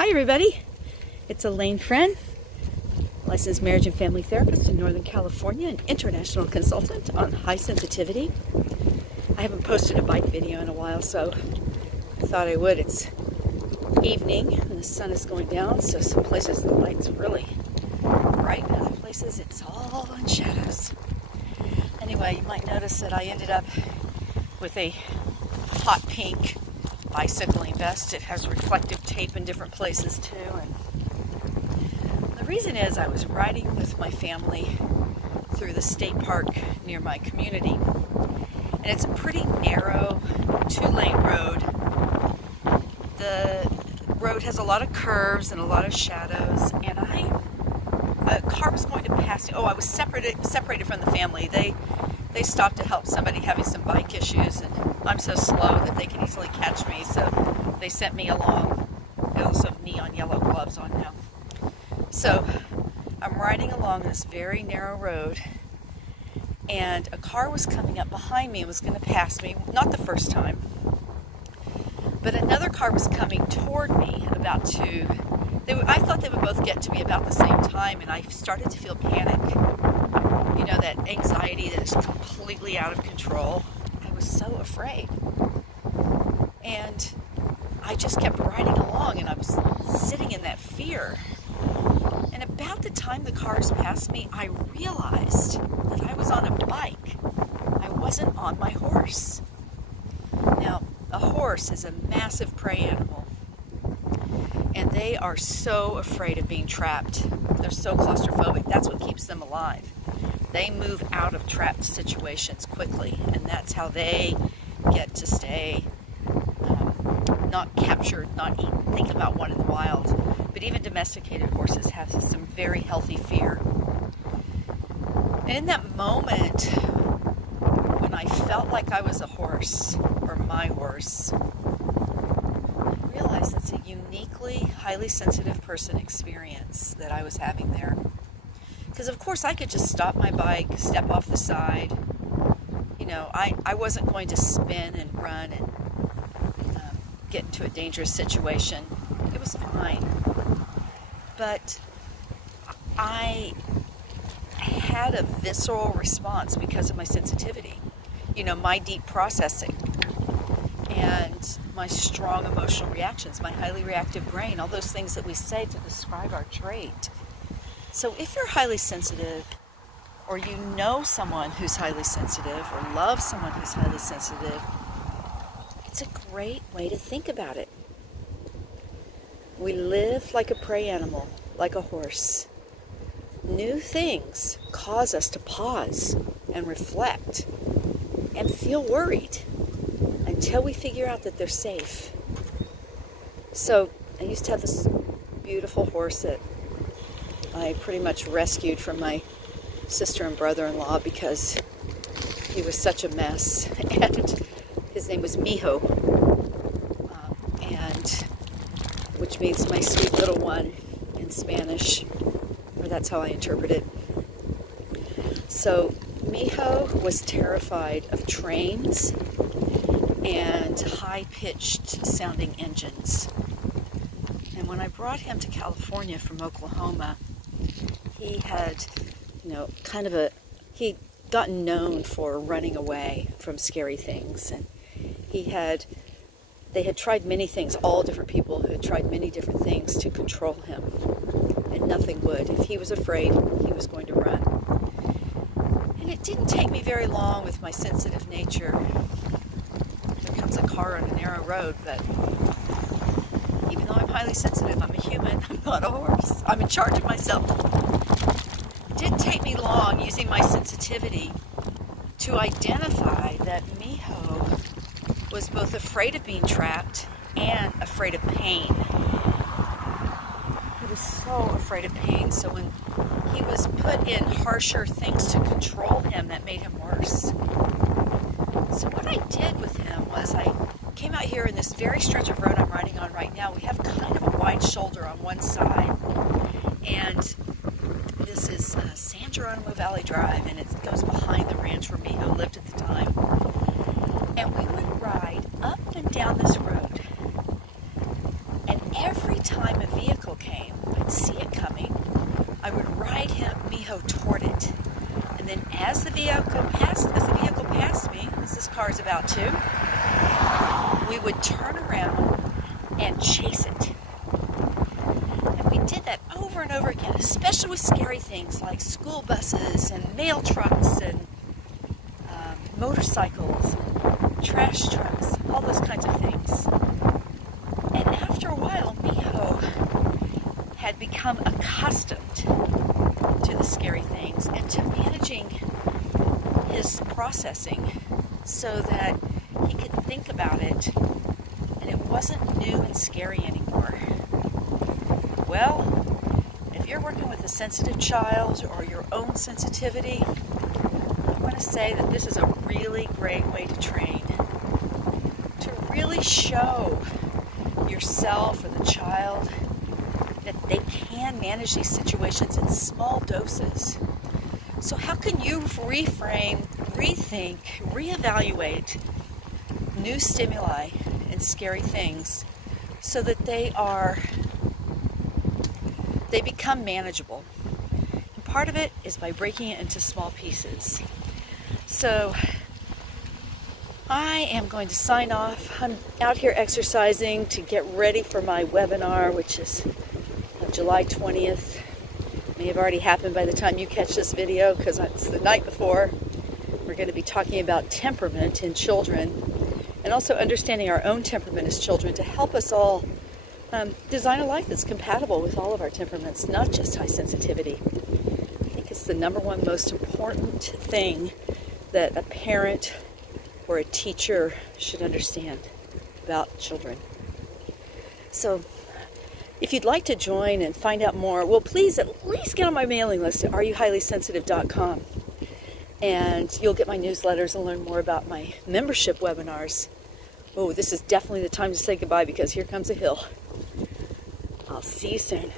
Hi everybody, it's Alane Freund, licensed marriage and family therapist in Northern California and international consultant on high sensitivity. I haven't posted a bike video in a while, so I thought I would. It's evening and the sun is going down, so some places the light's really bright and other places it's all in shadows. Anyway, you might notice that I ended up with a hot pink bicycling vest. It has reflective tape in different places too, and the reason is I was riding with my family through the state park near my community, and it's a pretty narrow 2-lane road. The road has a lot of curves and a lot of shadows, and a car was going to pass me. I was separated from the family. They stopped to help somebody having some bike issues, and I'm so slow that they can easily catch me, so they sent me along. They also have neon yellow gloves on now. So I'm riding along this very narrow road, and a car was coming up behind me and was going to pass me, not the first time, but another car was coming toward me I thought they would both get to me about the same time, and I started to feel panic. You know, that anxiety that is completely out of control. I was so afraid. And I just kept riding along, and I was sitting in that fear. And about the time the cars passed me, I realized that I was on a bike. I wasn't on my horse. Now, a horse is a massive prey animal, and they are so afraid of being trapped. They're so claustrophobic. That's what keeps them alive. They move out of trapped situations quickly, and that's how they get to stay not captured, not eaten. Think about one in the wild. But even domesticated horses have some very healthy fear. And in that moment, when I felt like I was a horse, or my horse, I realized that's a uniquely highly sensitive person experience that I was having there. Because of course I could just stop my bike, step off the side. You know, I wasn't going to spin and run and get into a dangerous situation. It was fine. But I had a visceral response because of my sensitivity. You know, my deep processing and my strong emotional reactions, my highly reactive brain, all those things that we say to describe our trait. So if you're highly sensitive, or you know someone who's highly sensitive, or love someone who's highly sensitive, it's a great way to think about it. We live like a prey animal, like a horse. New things cause us to pause and reflect and feel worried until we figure out that they're safe. So I used to have this beautiful horse that I pretty much rescued from my sister and brother-in-law because he was such a mess, and his name was Mijo, and which means my sweet little one in Spanish, or that's how I interpret it. So Mijo was terrified of trains and high-pitched sounding engines. And when I brought him to California from Oklahoma, he had, he'd gotten known for running away from scary things. And they had tried many things, all different people who had tried many different things to control him. And nothing would. If he was afraid, he was going to run. And it didn't take me very long with my sensitive nature. There comes a car on a narrow road, but even though I'm highly sensitive, I'm a human, I'm not a horse. I'm in charge of myself. It didn't take me long using my sensitivity to identify that Mijo was both afraid of being trapped and afraid of pain. He was so afraid of pain, so when he was put in harsher things to control him, that made him worse. So what I did with him was I came out here in this very stretch of road I'm riding on right now. We have kind of a wide shoulder on one side, and this is San Geronimo Valley Drive, and it goes behind the ranch where Mijo lived at the time. And we would ride up and down this road, and every time a about to, we would turn around and chase it. And we did that over and over again, especially with scary things like school buses and mail trucks and motorcycles, trash trucks, all those kinds of things. And after a while, Miho had become accustomed to the scary things and to managing his processing so that he could think about it and it wasn't new and scary anymore. Well, if you're working with a sensitive child or your own sensitivity, I want to say that this is a really great way to train, to really show yourself or the child that they can manage these situations in small doses. So how can you reframe, rethink, reevaluate new stimuli and scary things so that they become manageable? And part of it is by breaking it into small pieces. So I am going to sign off. I'm out here exercising to get ready for my webinar, which is July 20th. May have already happened by the time you catch this video because it's the night before. We're going to be talking about temperament in children and also understanding our own temperament as children to help us all design a life that's compatible with all of our temperaments, not just high sensitivity. I think it's the number one most important thing that a parent or a teacher should understand about children. So if you'd like to join and find out more, well, please at least get on my mailing list at areyouhighlysensitive.com. And you'll get my newsletters and learn more about my membership webinars. Oh, this is definitely the time to say goodbye because here comes a hill. I'll see you soon.